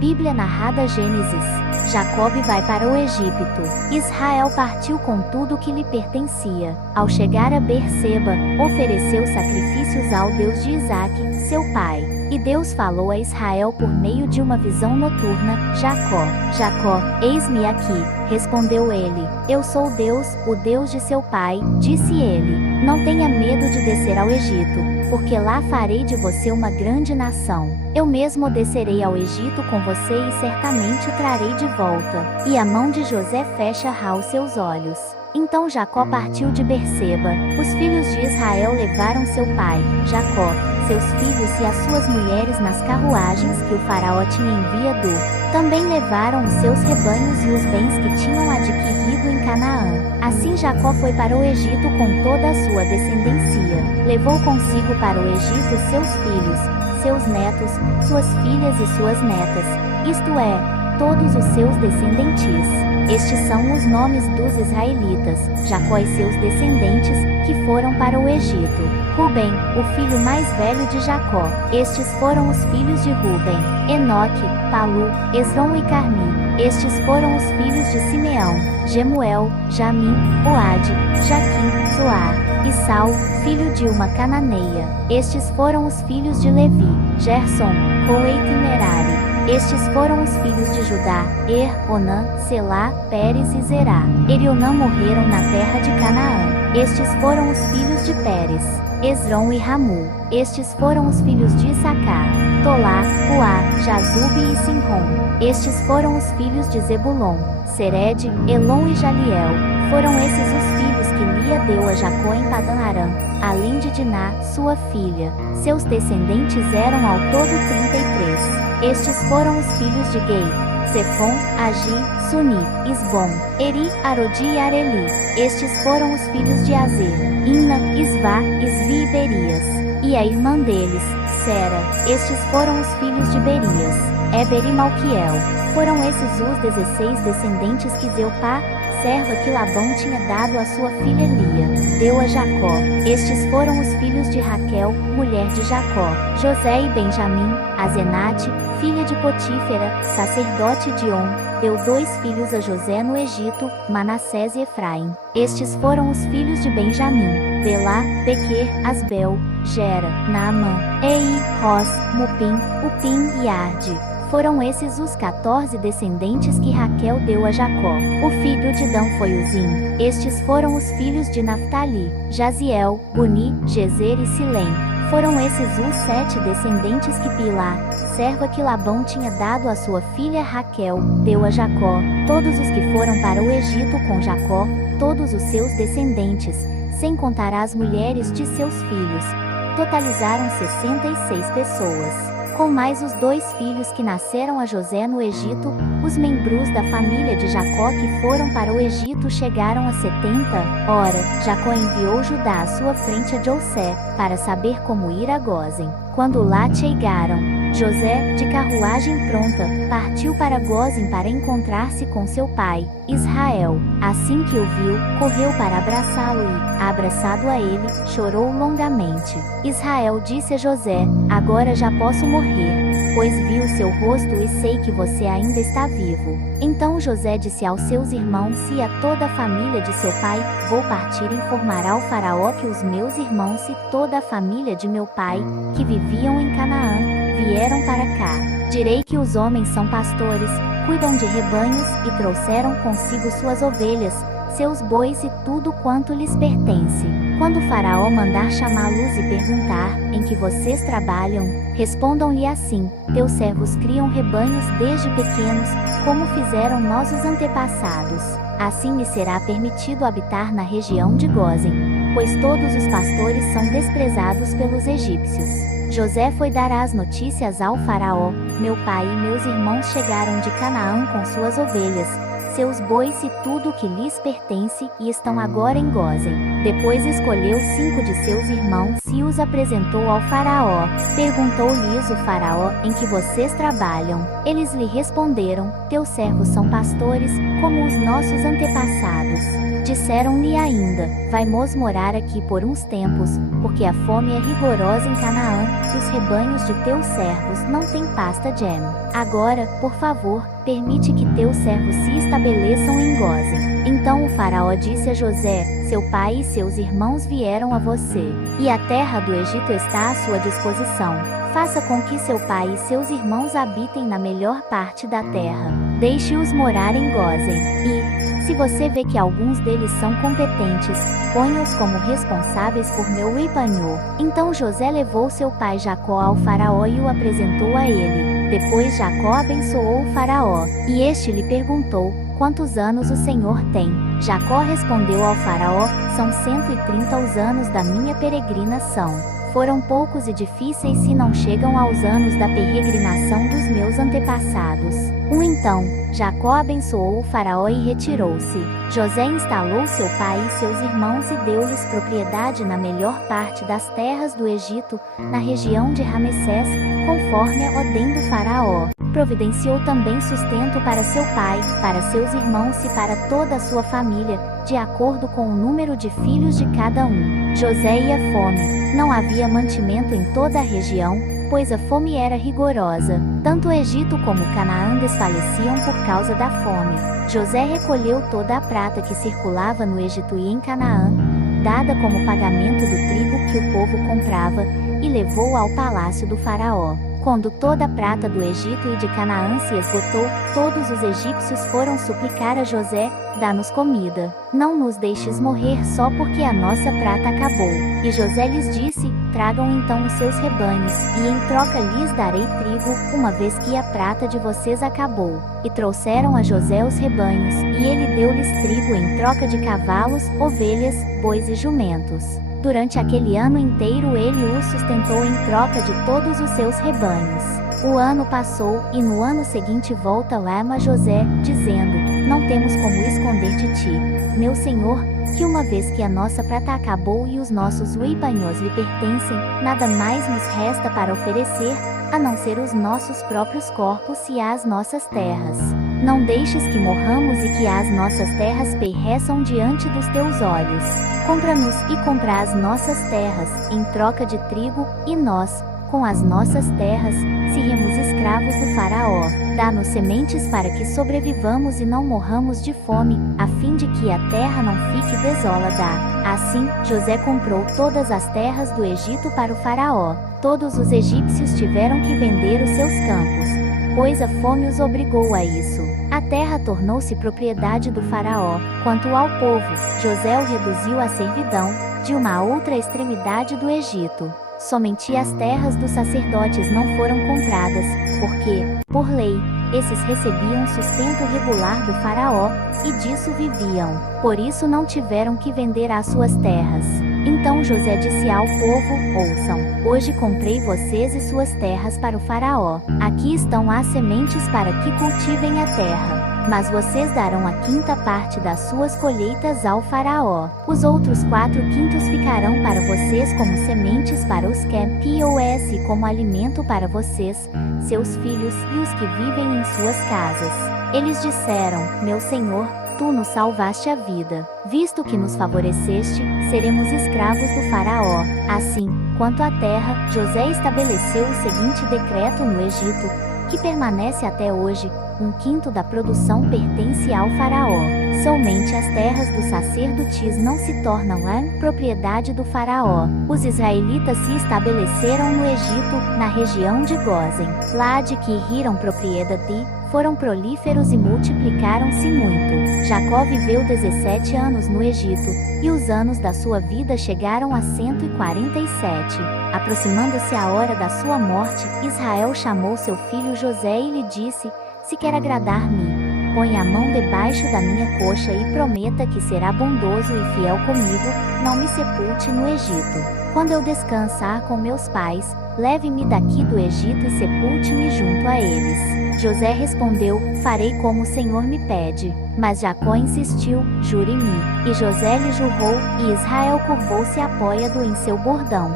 Bíblia narrada Gênesis. Jacob vai para o Egito. Israel partiu com tudo que lhe pertencia. Ao chegar a Berseba, ofereceu sacrifícios ao Deus de Isaque, seu pai. E Deus falou a Israel por meio de uma visão noturna: Jacó, Jacó, eis-me aqui. Respondeu ele: Eu sou Deus, o Deus de seu pai. Disse ele: Não tenha medo de descer ao Egito, porque lá farei de você uma grande nação. Eu mesmo descerei ao Egito com você e certamente o trarei de volta. E a mão de José fecha os seus olhos. Então Jacó partiu de Berseba. Os filhos de Israel levaram seu pai, Jacó, seus filhos e as suas mulheres nas carruagens que o faraó tinha enviado. Também levaram os seus rebanhos e os bens que tinham adquirido em Canaã. Assim Jacó foi para o Egito com toda a sua descendência. Levou consigo para o Egito seus filhos, seus netos, suas filhas e suas netas, isto é, todos os seus descendentes. Estes são os nomes dos israelitas, Jacó e seus descendentes, que foram para o Egito. Rubem, o filho mais velho de Jacó. Estes foram os filhos de Rubem: Enoque, Palu, Esrom e Carmi. Estes foram os filhos de Simeão: Gemuel, Jamim, Oade, Jaquim, Zoar. E Saul, filho de uma cananeia. Estes foram os filhos de Levi: Gerson, Coete e Merari. Estes foram os filhos de Judá: Onã, Selá, Pérez e Zerá. Erionã morreram na terra de Canaã. Estes foram os filhos de Pérez: Esrom e Ramu. Estes foram os filhos de Issacar: Tolá, Puá, Jazube e Sinrom. Estes foram os filhos de Zebulon: Sered, Elon e Jaliel. Foram esses os filhos que Lia deu a Jacó em Padan-Aram, além de Diná, sua filha. Seus descendentes eram ao todo 33. Estes foram os filhos de Gei: Sefom, Agi, Suni, Isbom, Eri, Arodi e Areli. Estes foram os filhos de Azer: Ina, Isvá, Isvi e Berias. E a irmã deles, Sera. Estes foram os filhos de Berias: Éber e Malquiel. Foram esses os 16 descendentes que Zilpá, serva que Labão tinha dado à sua filha Lia, deu a Jacó. Estes foram os filhos de Raquel, mulher de Jacó: José e Benjamim. Azenate, filha de Potífera, sacerdote de On, deu 2 filhos a José no Egito, Manassés e Efraim. Estes foram os filhos de Benjamim: Belá, Bequer, Asbel, Gera, Naamã, Ei, Ros, Mupim, Upim e Arde. Foram esses os 14 descendentes que Raquel deu a Jacó. O filho de Dan foi Uzim. Estes foram os filhos de Naftali: Jaziel, Buni, Gezer e Silém. Foram esses os 7 descendentes que Pilá, serva que Labão tinha dado à sua filha Raquel, deu a Jacó. Todos os que foram para o Egito com Jacó, todos os seus descendentes, sem contar as mulheres de seus filhos, totalizaram 66 pessoas. Com mais os 2 filhos que nasceram a José no Egito, os membros da família de Jacó que foram para o Egito chegaram a 70. Ora, Jacó enviou Judá à sua frente a José, para saber como ir a Gósen. Quando lá chegaram, José, de carruagem pronta, partiu para Gósen para encontrar-se com seu pai, Israel. Assim que o viu, correu para abraçá-lo e, abraçado a ele, chorou longamente. Israel disse a José: Agora já posso morrer, pois vi o seu rosto e sei que você ainda está vivo. Então José disse aos seus irmãos e a toda a família de seu pai: Vou partir e informar ao faraó que os meus irmãos e toda a família de meu pai, que viviam em Canaã, vieram para cá. Direi que os homens são pastores, cuidam de rebanhos e trouxeram consigo suas ovelhas, seus bois e tudo quanto lhes pertence. Quando o faraó mandar chamá-los e perguntar: Em que vocês trabalham? Respondam-lhe assim: Teus servos criam rebanhos desde pequenos, como fizeram nossos antepassados. Assim lhe será permitido habitar na região de Gósen, pois todos os pastores são desprezados pelos egípcios. José foi dar as notícias ao faraó: Meu pai e meus irmãos chegaram de Canaã com suas ovelhas, seus bois e tudo o que lhes pertence, e estão agora em Gósen. Depois escolheu 5 de seus irmãos e os apresentou ao faraó. Perguntou-lhes o faraó: em que vocês trabalham? Eles lhe responderam: teus servos são pastores, como os nossos antepassados. Disseram-lhe ainda: vai-mos morar aqui por uns tempos, porque a fome é rigorosa em Canaã, e os rebanhos de teus servos não têm pasta de eno. Agora, por favor, permite que teus servos se estabeleçam em Gósen. Então o faraó disse a José: seu pai e seus irmãos vieram a você, e a terra do Egito está à sua disposição. Faça com que seu pai e seus irmãos habitem na melhor parte da terra. Deixe-os morar em Gósen. E, se você vê que alguns deles são competentes, ponha-os como responsáveis por meu rebanho. Então José levou seu pai Jacó ao faraó e o apresentou a ele. Depois Jacó abençoou o faraó, e este lhe perguntou: quantos anos o Senhor tem? Jacó respondeu ao faraó: são 130 os anos da minha peregrinação. Foram poucos e difíceis se não chegam aos anos da peregrinação dos meus antepassados. Então, Jacó abençoou o faraó e retirou-se. José instalou seu pai e seus irmãos e deu-lhes propriedade na melhor parte das terras do Egito, na região de Ramessés, conforme a ordem do faraó. Providenciou também sustento para seu pai, para seus irmãos e para toda a sua família, de acordo com o número de filhos de cada um. José ia fome. Não havia mantimento em toda a região, pois a fome era rigorosa. Tanto o Egito como Canaã desfaleciam por causa da fome. José recolheu toda a prata que circulava no Egito e em Canaã, dada como pagamento do trigo que o povo comprava, e levou ao palácio do faraó. Quando toda a prata do Egito e de Canaã se esgotou, todos os egípcios foram suplicar a José: dá-nos comida. Não nos deixes morrer só porque a nossa prata acabou. E José lhes disse: tragam então os seus rebanhos, e em troca lhes darei trigo, uma vez que a prata de vocês acabou. E trouxeram a José os rebanhos, e ele deu-lhes trigo em troca de cavalos, ovelhas, bois e jumentos. Durante aquele ano inteiro ele os sustentou em troca de todos os seus rebanhos. O ano passou, e no ano seguinte volta Lama a José, dizendo: não temos como esconder de ti, meu senhor, que uma vez que a nossa prata acabou e os nossos rebanhos lhe pertencem, nada mais nos resta para oferecer, a não ser os nossos próprios corpos e as nossas terras. Não deixes que morramos e que as nossas terras pereçam diante dos teus olhos. Compra-nos e compra as nossas terras, em troca de trigo, e nós, com as nossas terras, seremos escravos do faraó. Dá-nos sementes para que sobrevivamos e não morramos de fome, a fim de que a terra não fique desolada. Assim, José comprou todas as terras do Egito para o faraó. Todos os egípcios tiveram que vender os seus campos, pois a fome os obrigou a isso. A terra tornou-se propriedade do faraó. Quanto ao povo, José o reduziu à servidão, de uma outra extremidade do Egito. Somente as terras dos sacerdotes não foram compradas, porque, por lei, esses recebiam sustento regular do faraó, e disso viviam. Por isso não tiveram que vender as suas terras. Então José disse ao povo: ouçam, hoje comprei vocês e suas terras para o faraó. Aqui estão as sementes para que cultivem a terra. Mas vocês darão a quinta parte das suas colheitas ao faraó. Os outros 4/5 ficarão para vocês como sementes para os campos e como alimento para vocês, seus filhos e os que vivem em suas casas. Eles disseram: meu senhor, tu nos salvaste a vida. Visto que nos favoreceste, seremos escravos do faraó. Assim, quanto à terra, José estabeleceu o seguinte decreto no Egito, que permanece até hoje: 1/5 da produção pertence ao faraó. Somente as terras dos sacerdotes não se tornam propriedade do faraó. Os israelitas se estabeleceram no Egito, na região de Gósen. Lá adquiriram propriedade, foram prolíferos e multiplicaram-se muito. Jacó viveu 17 anos no Egito, e os anos da sua vida chegaram a 147. Aproximando-se a hora da sua morte, Israel chamou seu filho José e lhe disse: se quer agradar-me, põe a mão debaixo da minha coxa e prometa que será bondoso e fiel comigo, não me sepulte no Egito. Quando eu descansar com meus pais, leve-me daqui do Egito e sepulte-me junto a eles. José respondeu: farei como o Senhor me pede. Mas Jacó insistiu: jure-me. E José lhe jurou, e Israel curvou-se e apoia-do em seu bordão.